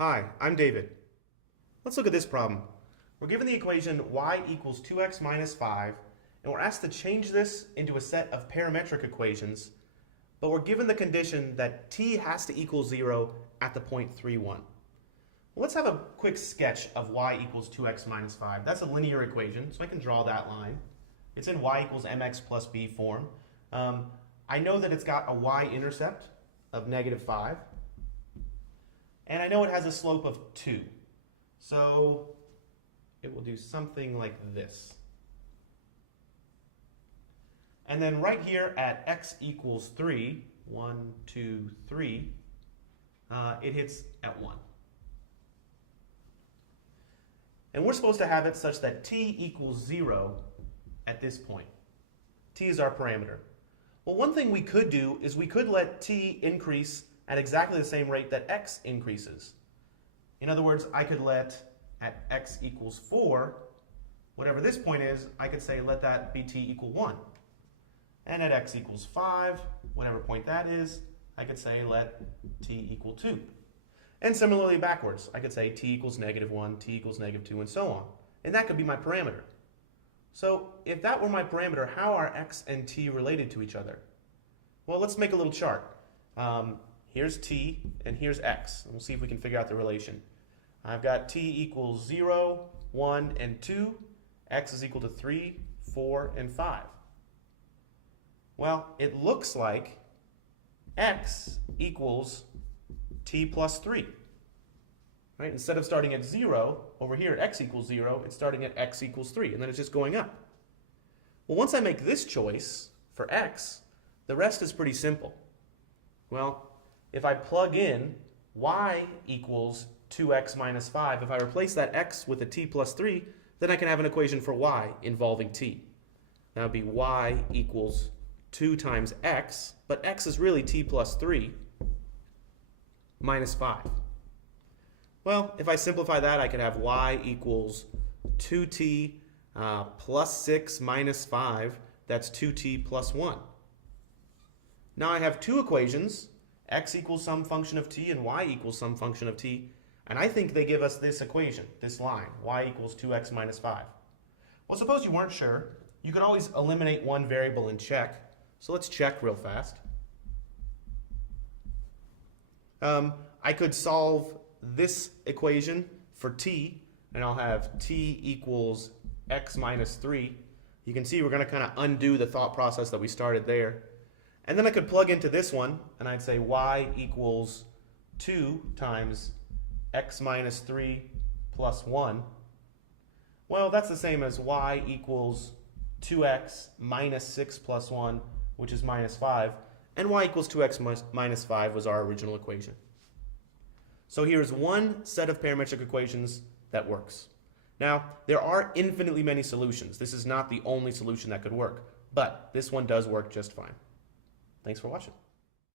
Hi, I'm David. Let's look at this problem. We're given the equation y equals 2x minus 5, and we're asked to change this into a set of parametric equations, but we're given the condition that t has to equal 0 at the point 3, 1. Well, let's have a quick sketch of y equals 2x minus 5. That's a linear equation, so I can draw that line. It's in y equals mx plus b form. I know that it's got a y-intercept of negative 5. And I know it has a slope of 2. So it will do something like this. And then right here at x equals 3, 1, 2, 3, it hits at 1. And we're supposed to have it such that t equals 0 at this point. T is our parameter. Well, one thing we could do is we could let t increase at exactly the same rate that x increases. In other words, I could let at x equals 4, whatever this point is, I could say let that be t equal 1. And at x equals 5, whatever point that is, I could say let t equal 2. And similarly backwards, I could say t equals negative 1, t equals negative 2, and so on. And that could be my parameter. So if that were my parameter, how are x and t related to each other? Well, let's make a little chart. Here's t and here's x. And we'll see if we can figure out the relation. I've got t equals 0, 1, and 2. X is equal to 3, 4, and 5. Well, it looks like x equals t plus 3. Right? Instead of starting at 0, over here at x equals 0, it's starting at x equals 3, and then it's just going up. Well, once I make this choice for x, the rest is pretty simple. Well, if I plug in y equals 2x minus 5, if I replace that x with a t plus 3, then I can have an equation for y involving t. That would be y equals 2 times x, but x is really t plus 3 minus 5. Well, if I simplify that, I could have y equals 2t plus 6 minus 5. That's 2t plus 1. Now I have two equations, x equals some function of t and y equals some function of t, and I think they give us this equation, this line, y equals 2x minus 5. Well, suppose you weren't sure. You could always eliminate one variable and check. So let's check real fast. I could solve this equation for t, and I'll have t equals x minus 3. You can see we're going to kind of undo the thought process that we started there. And then I could plug into this one, and I'd say y equals 2 times x minus 3 plus 1. Well, that's the same as y equals 2x minus 6 plus 1, which is minus 5. And y equals 2x minus 5 was our original equation. So here's one set of parametric equations that works. Now, there are infinitely many solutions. This is not the only solution that could work, but this one does work just fine. Thanks for watching.